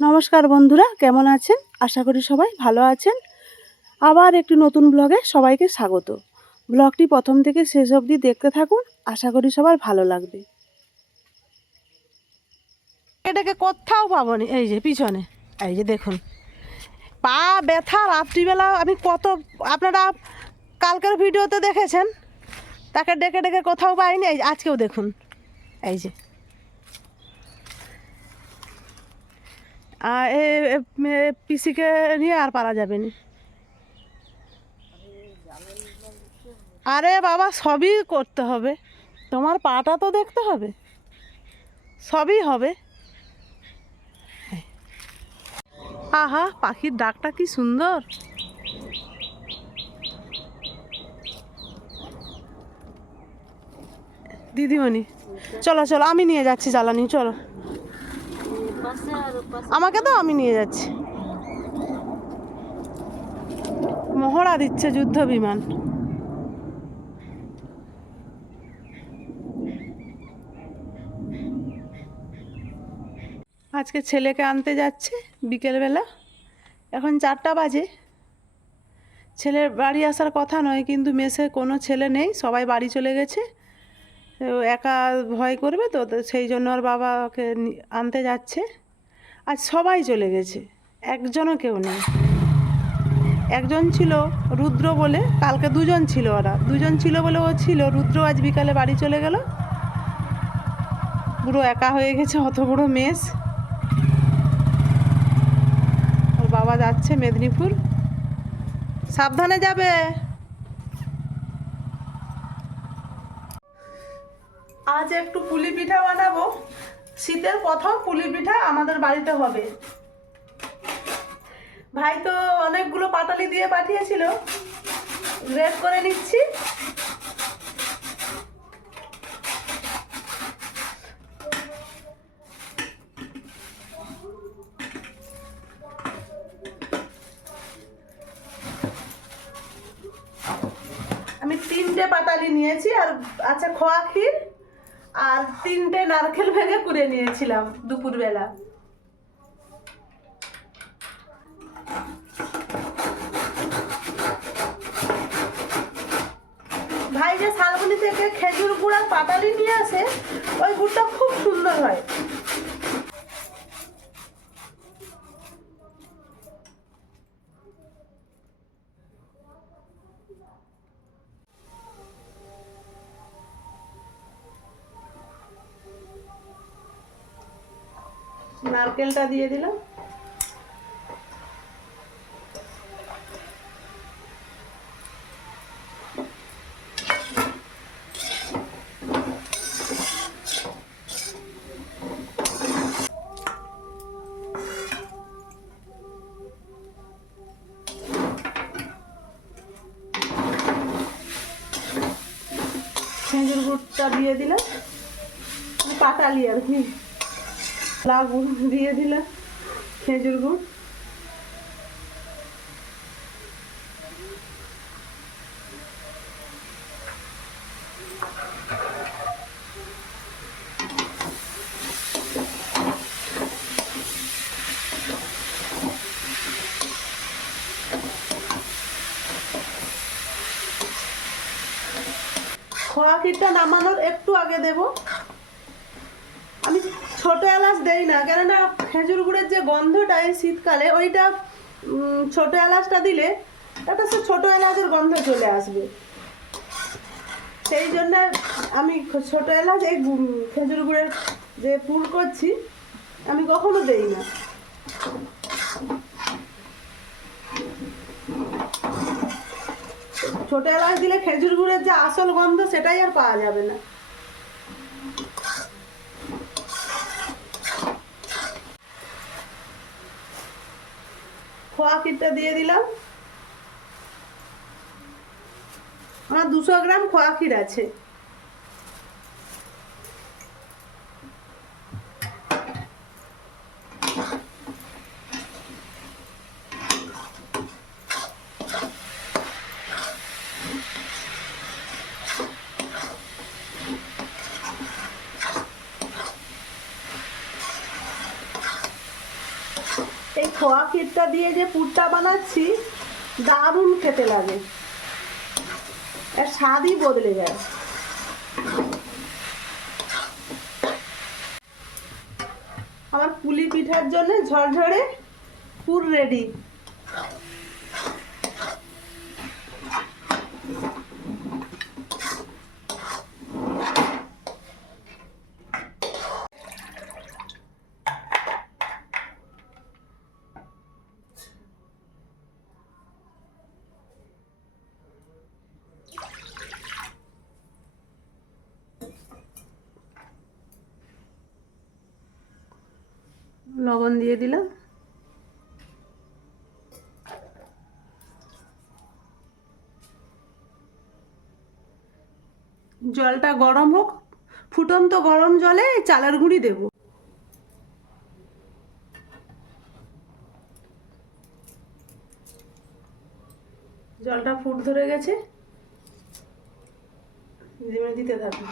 নমস্কার বন্ধুরা, কেমন আছেন? আশা করি সবাই ভালো আছেন। আবার একটি নতুন ব্লগে সবাইকে স্বাগত। ব্লগটি প্রথম থেকে শেষ অবধি দেখতে থাকুন, আশা করি সবার ভালো লাগবে। এটাকে কোথাও পাবো না? এই যে পিছনে, এই যে দেখুন। পা ব্যথা রাত্রিবেলা আমি কত, আপনারা কালকের ভিডিওতে দেখেছেন? তাকে ডেকে ডেকে কোথাও পাইনি? এই আজকেও দেখুন। এই যে। পিসিকে নিয়ে আর পারা যাবে না। আরে বাবা, সবই করতে হবে। তোমার পাটা তো দেখতে হবে। সবই হবে। আহা, পাখির ডাকটা কি সুন্দর। দিদিমণি, চলো চলো, আমি নিয়ে যাচ্ছি জ্বালানি, চলো। আমাকে তো আমি নিয়ে যাচ্ছি। মহড়া দিচ্ছে যুদ্ধ বিমান আজকে ছেলেকে আনতে যাচ্ছে বিকেলবেলা। এখন চারটা বাজে। ছেলের বাড়ি আসার কথা নয়, কিন্তু মেসে কোনো ছেলে নেই, সবাই বাড়ি চলে গেছে। একা ভয় করবে তো তো সেই জন্য ওর বাবাকে আনতে যাচ্ছে। আজ সবাই চলে গেছে, একজনও কেউ নেই। একজন ছিল রুদ্র বলে, কালকে দুজন ছিল ওরা। দুজন ছিল বলে ও ছিল, রুদ্র আজ বিকালে বাড়ি চলে গেল। পুরো একা হয়ে গেছে, অত বড় মেস। ওর বাবা যাচ্ছে মেদিনীপুর। সাবধানে যাবে। আজ একটু পুলি পিঠা বানাবো। শীতের প্রথম পুলি পিঠা আমাদের বাড়িতে হবে। ভাই তো অনেকগুলো পাটালি দিয়ে পাঠিয়েছিল। গ্রেড করে নিচ্ছি আমি তিনটে পাতালি নিয়েছি আর আছে খোয়া ক্ষীর আর তিনটে নারকেল ভেঙে কুড়ে নিয়েছিলাম দুপুরবেলা। ভাই যে শালগুলি থেকে খেজুর গুড় আর পাটালি নিয়ে আসে, ওই গুড়টা খুব সুন্দর হয়। নারকেলটা দিয়ে দিলাম। খেজুর গুড়টা দিয়ে দিলাম। পাতালি আর কি। গুড় দিয়ে দিলাম খেজুর গুড়। খোয়া ক্ষীরটা নামানোর একটু আগে দেবো। আমি ছোট এলাচ দেই না। কেননা খেজুর গুড়ের যে গন্ধটা এই শীতকালে, ওইটা ছোট এলাচটা দিলে একটা সে ছোট এলাচের গন্ধ চলে আসবে। সেই জন্য আমি ছোট এলাচ, এই খেজুর গুড়ের যে পুর করছি, আমি কখনো দেই না। ছোট এলাচ দিলে খেজুর গুড়ের যে আসল গন্ধ, সেটাই আর পাওয়া যাবে না। খোয়া দিয়ে দিলাম। আমার দুশো গ্রাম খোয়া ক্ষীর আছে। খোয়া ক্ষীরটা দিয়ে যে পুরটা বানাচ্ছি, দারুণ খেতে লাগে। এর স্বাদই বদলে যায়। আমার পুলি পিঠার জন্য ঝরঝরে পুর রেডি লবণ দিয়ে দিলাম। জলটা গরম হোক, ফুটন্ত গরম জলে চালের গুঁড়ি দেব। জলটা ফুট ধরে গেছে। দিতে থাকুন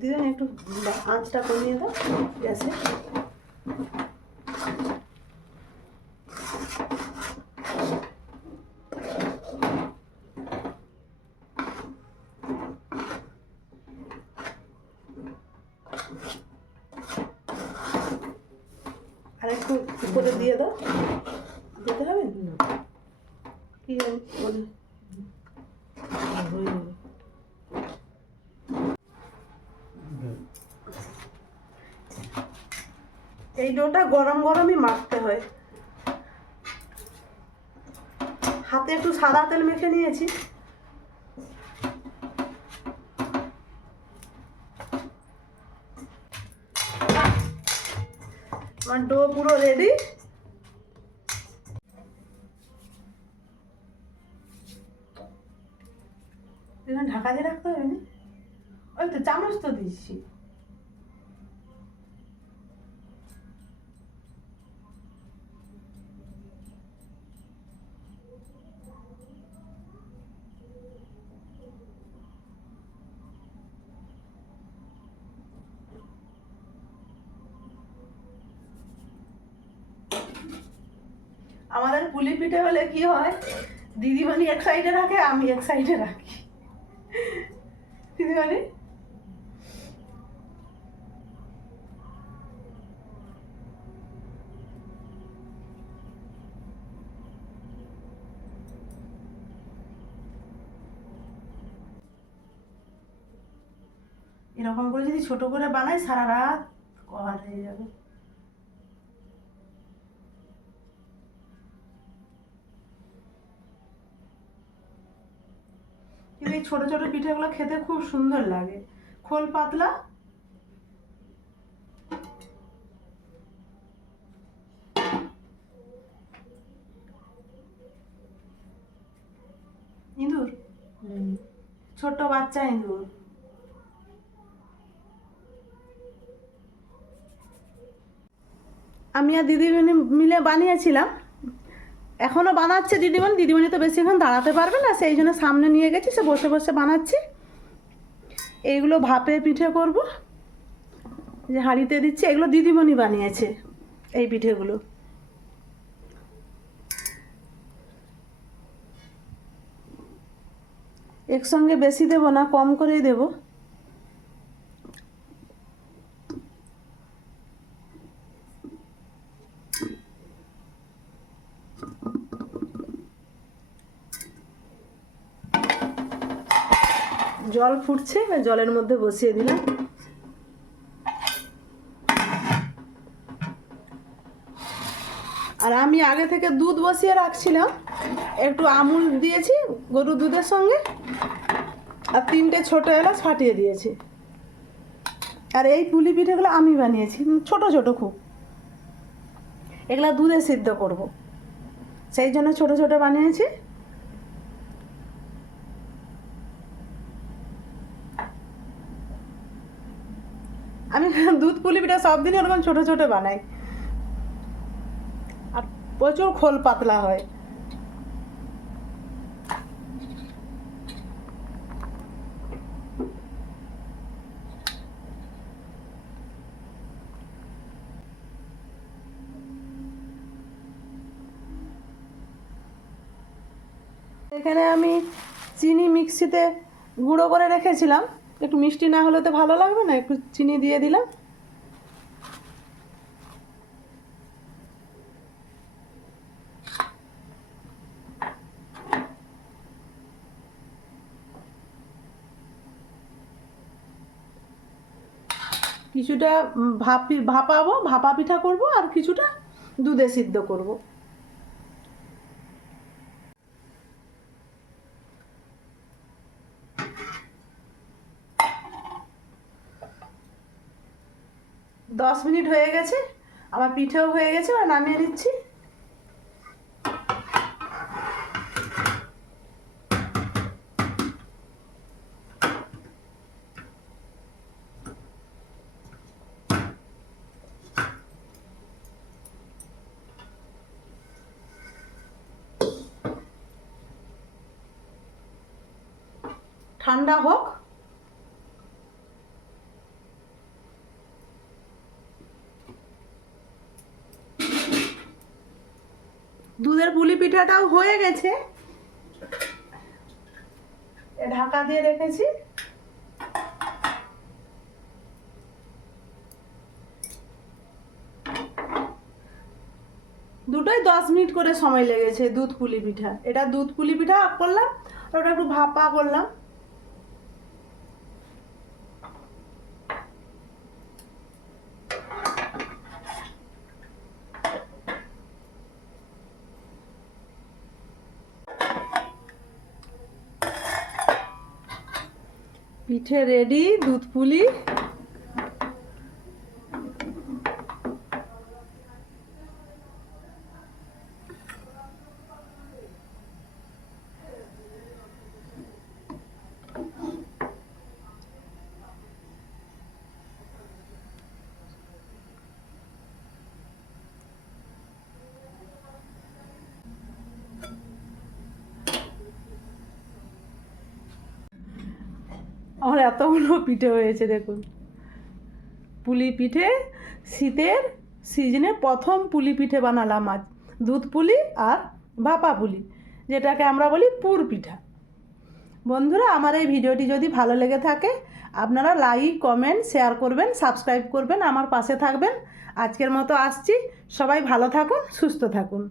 দিদিন একটু আঁচটা কমিয়ে দাও গ্যাসে আর একটু উপরে দিয়ে দাও। দিতে হবে? কি হয়ে যাবে এই ডোটা গরম গরমই মাখতে হয়। হাতে একটু সাদা তেল মেখে নিয়েছি। আমার ডো পুরো রেডি ঢাকা দিয়ে রাখতে হবে না ওই তো চামচ তো দিচ্ছি। আমাদের পুলি পিঠে হলে কি হয়? দিদিমণি এক সাইডে রাখে, আমি এক সাইডে রাখি। দিদিমণি? এরকম করে যদি ছোট করে বানাই, সারা রাত কভার হয়ে যাবে কিন্তু এই ছোট ছোট পিঠেগুলো খেতে খুব সুন্দর লাগে। খোল পাতলা। ইঁদুর? ছোট বাচ্চা ইঁদুর। আমি আর দিদিমণি মিলে বানিয়েছিলাম। এখনও বানাচ্ছে দিদিমণি। দিদিমণি তো বেশিক্ষণ দাঁড়াতে পারবে না, সেই জন্য সামনে নিয়ে গেছি, সে বসে বসে বানাচ্ছে। এইগুলো ভাপে পিঠে করব। যে হাঁড়িতে দিচ্ছে, এগুলো দিদিমণি বানিয়েছে, এই পিঠেগুলো। একসঙ্গে বেশি দেবো না, কম করেই দেবো। জল ফুটছে জলের মধ্যে বসিয়ে দিলাম। আর আমি আগে থেকে দুধ বসিয়ে রাখছিলাম। একটু আমুল দিয়েছি গরুর দুধের সঙ্গে। আর তিনটে ছোট এলাচ ফাটিয়ে দিয়েছি। আর এই পুলি পিঠেগুলো আমি বানিয়েছি, ছোট ছোট খুব। এগুলা দুধে সিদ্ধ করব। সেই জন্য ছোট ছোট বানিয়েছি আমি দুধ পুলি পিঠা সব দিনই ওরকম ছোটো ছোটো বানাই। আর প্রচুর খোল পাতলা হয়। এখানে আমি চিনি মিক্সিতে গুঁড়ো করে রেখেছিলাম। একটু মিষ্টি না হলে তো ভালো লাগবে না, একটু চিনি দিয়ে দিলাম। কিছুটা ভাপি, ভাপাবো, ভাপা পিঠা করব আর কিছুটা দুধে সিদ্ধ করব। দশ মিনিট হয়ে গেছে, আমার পিঠেও হয়ে গেছে আর নামিয়ে নিচ্ছি। ঠান্ডা হোক। দুধের পুলি পিঠাটাও হয়ে গেছে। ঢাকা দিয়ে রেখেছি। দুটোই দশ মিনিট করে সময় লেগেছে দুধ পুলি পিঠা। এটা দুধ পুলি পিঠা করলাম, আর ওটা একটু ভাপা করলাম। পিঠে রেডি দুধ পুলি। আমার এতগুলো পিঠে হয়েছে, দেখুন। পুলি পিঠে, শীতের সিজনে প্রথম পুলি পিঠে বানালাম আজ। দুধ পুলি আর ভাপা পুলি, যেটাকে আমরা বলি পুর পিঠা। বন্ধুরা, আমার এই ভিডিওটি যদি ভালো লেগে থাকে, আপনারা লাইক কমেন্ট শেয়ার করবেন সাবস্ক্রাইব করবেন, আমার পাশে থাকবেন। আজকের মতো আসছি। সবাই ভালো থাকুন, সুস্থ থাকুন।